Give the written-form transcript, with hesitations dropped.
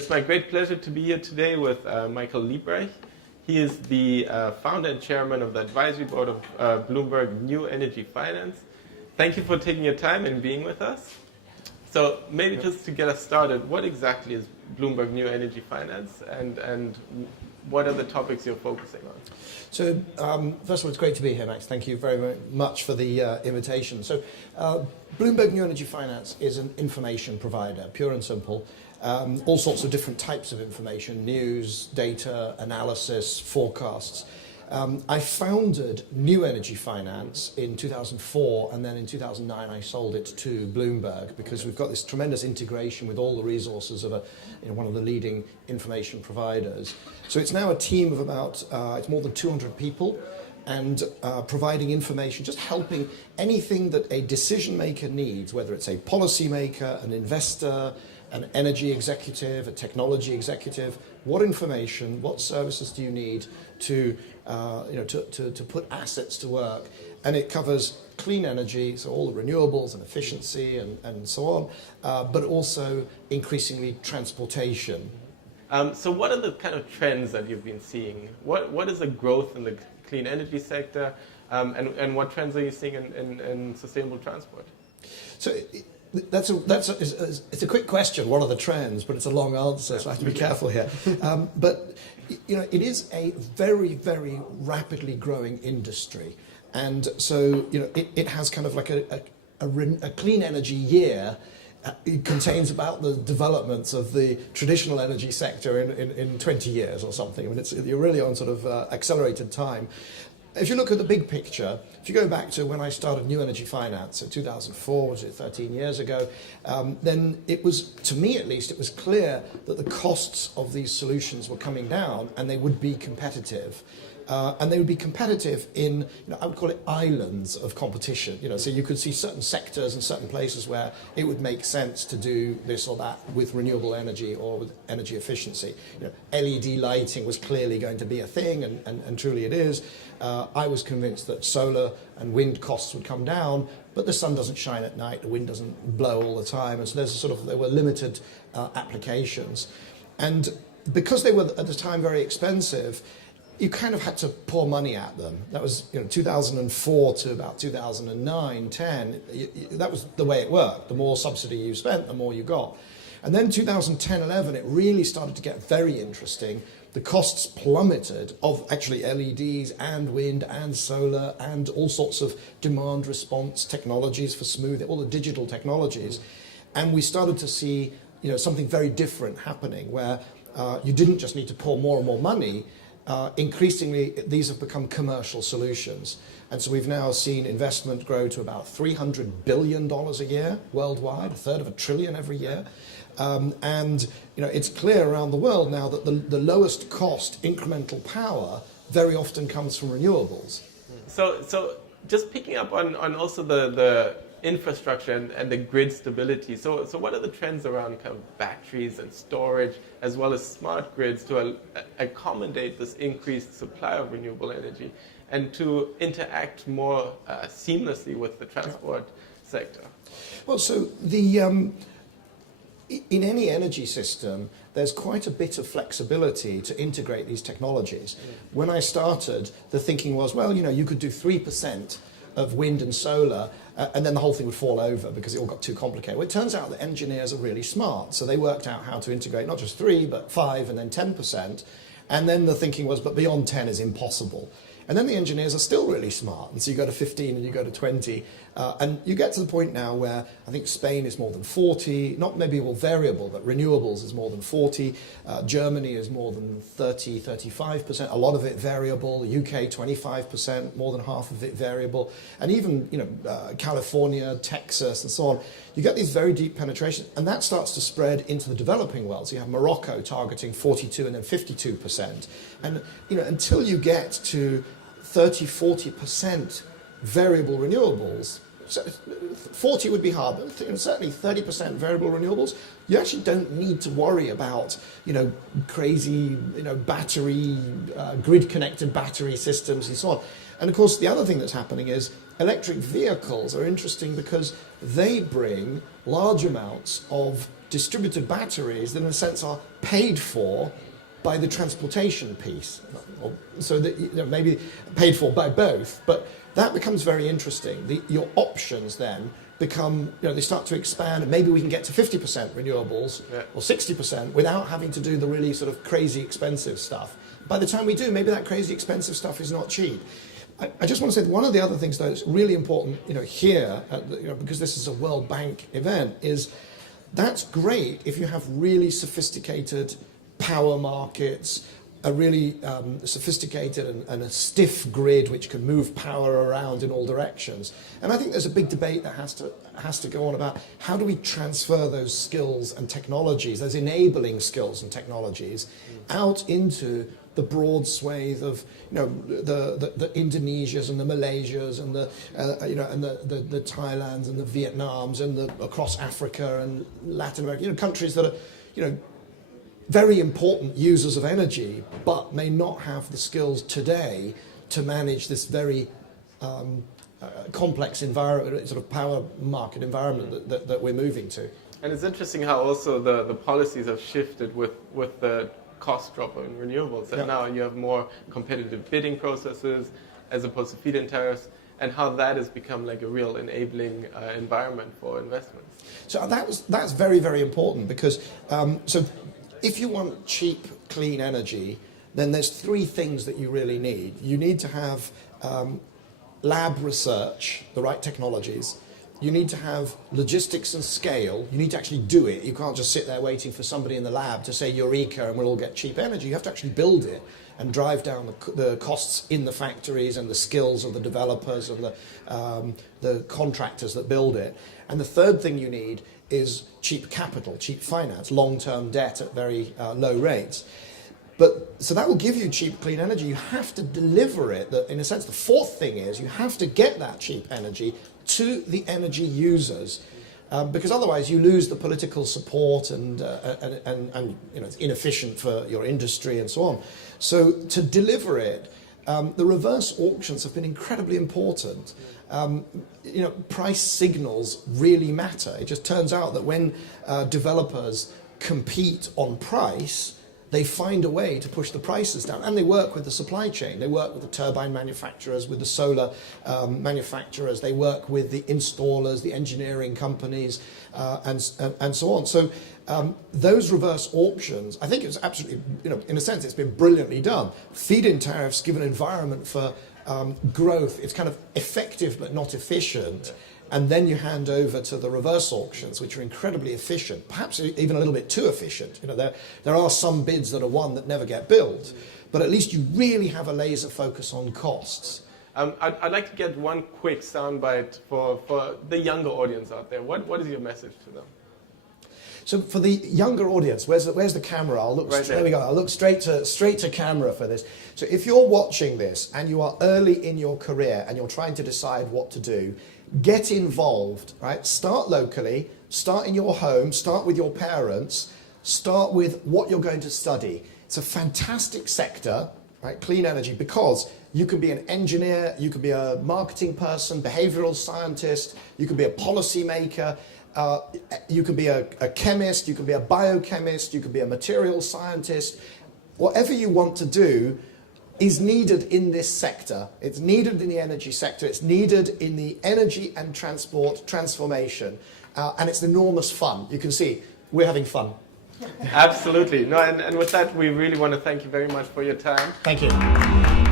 It's my great pleasure to be here today with Michael Liebreich. He is the founder and chairman of the advisory board of Bloomberg New Energy Finance. Thank you for taking your time and being with us. So maybe just to get us started, what exactly is Bloomberg New Energy Finance and what are the topics you're focusing on? So first of all, it's great to be here, Max. Thank you very much for the invitation. So Bloomberg New Energy Finance is an information provider, pure and simple. All sorts of different types of information, news, data, analysis, forecasts. I founded New Energy Finance in 2004, and then in 2009 I sold it to Bloomberg because we've got this tremendous integration with all the resources of one of the leading information providers. So it's now a team of about, it's more than 200 people, and providing information, just helping anything that a decision maker needs, whether it's a policy maker, an investor, an energy executive, a technology executive. What information, what services do you need to put assets to work? And it covers clean energy, so all the renewables and efficiency and so on, but also increasingly transportation. So what are the kind of trends that you've been seeing? What is the growth in the clean energy sector, and what trends are you seeing in sustainable transport? So it's a quick question. What are the trends? But it's a long answer, so I have to be careful here. But it is a very, very rapidly growing industry, and so it has kind of like a clean energy year. It contains about the developments of the traditional energy sector in 20 years or something. I mean, you're really on sort of accelerated time. If you look at the big picture, if you go back to when I started New Energy Finance in 2004, was it 13 years ago, then it was, to me at least, it was clear that the costs of these solutions were coming down and they would be competitive. And they would be competitive in, I would call it islands of competition. So you could see certain sectors and certain places where it would make sense to do this or that with renewable energy or with energy efficiency. LED lighting was clearly going to be a thing, and truly it is. I was convinced that solar and wind costs would come down, but the sun doesn't shine at night, the wind doesn't blow all the time, and so there were limited applications. And because they were at the time very expensive, you kind of had to pour money at them. That was 2004 to about 2009, 10. That was the way it worked. The more subsidy you spent, the more you got. And then 2010, 11, it really started to get very interesting. The costs plummeted of actually LEDs and wind and solar and all sorts of demand response technologies for smoothing, all the digital technologies. And we started to see something very different happening where you didn't just need to pour more and more money. Increasingly, these have become commercial solutions. And so we've now seen investment grow to about $300 billion a year worldwide, a third of $1 trillion every year. And it's clear around the world now that the lowest cost incremental power very often comes from renewables. So just picking up on also the infrastructure and the grid stability. So what are the trends around kind of batteries and storage as well as smart grids to accommodate this increased supply of renewable energy and to interact more seamlessly with the transport sector? Well, so in any energy system, there's quite a bit of flexibility to integrate these technologies. When I started, the thinking was, well, you could do 3% of wind and solar, and then the whole thing would fall over because it all got too complicated. Well, it turns out that engineers are really smart, so they worked out how to integrate not just 3, but 5 and then 10%. And then the thinking was, but beyond 10 is impossible. And then the engineers are still really smart, and so you go to 15 and you go to 20, and you get to the point now where I think Spain is more than 40, not maybe all variable, but renewables is more than 40, Germany is more than 30, 35%, a lot of it variable, the UK 25%, more than half of it variable, and even California, Texas, and so on. You get these very deep penetrations, and that starts to spread into the developing world. So you have Morocco targeting 42 and then 52%. And until you get to 30, 40% variable renewables, so 40 would be hard, but certainly 30% variable renewables, you actually don't need to worry about crazy battery, grid-connected battery systems and so on. And of course, the other thing that's happening is electric vehicles are interesting because they bring large amounts of distributed batteries that in a sense are paid for by the transportation piece. So that maybe paid for by both, but that becomes very interesting. Your options then become, they start to expand, and maybe we can get to 50% renewables or 60% without having to do the really sort of crazy expensive stuff. By the time we do, maybe that crazy expensive stuff is not cheap. I just want to say that one of the other things that is really important, here, because this is a World Bank event, is that's great if you have really sophisticated power markets, a really sophisticated and a stiff grid which can move power around in all directions. And I think there's a big debate that has to go on about how do we transfer those skills and technologies, those enabling skills and technologies, out into the broad swathe of the Indonesias and the Malaysias and the Thailands and the Vietnams and across Africa and Latin America, countries that are very important users of energy, but may not have the skills today to manage this very complex environment, sort of power market environment that we're moving to. And it's interesting how also the policies have shifted with the cost drop in renewables. And now you have more competitive bidding processes as opposed to feed-in tariffs, and how that has become like a real enabling environment for investments. So that's very, very important because if you want cheap, clean energy, then there's three things that you really need. You need to have lab research, the right technologies. You need to have logistics and scale. You need to actually do it. You can't just sit there waiting for somebody in the lab to say eureka and we'll all get cheap energy. You have to actually build it and drive down the costs in the factories and the skills of the developers and the contractors that build it. And the third thing you need is cheap capital, cheap finance, long-term debt at very low rates. So that will give you cheap, clean energy. You have to deliver it. In a sense, the fourth thing is you have to get that cheap energy to the energy users, because otherwise you lose the political support and it's inefficient for your industry and so on. So to deliver it, the reverse auctions have been incredibly important. Price signals really matter. It just turns out that when developers compete on price, they find a way to push the prices down, and they work with the supply chain. They work with the turbine manufacturers, with the solar manufacturers. They work with the installers, the engineering companies, and so on. So those reverse auctions, I think it's absolutely, in a sense, it's been brilliantly done. Feed-in tariffs give an environment for growth. It's kind of effective but not efficient. And then you hand over to the reverse auctions, which are incredibly efficient, perhaps even a little bit too efficient. There are some bids that are won that never get billed, but at least you really have a laser focus on costs. I'd like to get one quick soundbite for the younger audience out there. What is your message to them? So for the younger audience, where's the camera? I'll look. Right there we go. I'll look straight to camera for this. So if you're watching this and you are early in your career and you're trying to decide what to do, get involved. Right? Start locally. Start in your home. Start with your parents. Start with what you're going to study. It's a fantastic sector, right? Clean energy, because you can be an engineer, you can be a marketing person, behavioral scientist, you can be a policy maker. You can be a chemist, you can be a biochemist, you can be a material scientist. Whatever you want to do is needed in this sector. It's needed in the energy sector. It's needed in the energy and transport transformation. And it's enormous fun. You can see we're having fun. Absolutely. No, and with that, we really want to thank you very much for your time. Thank you.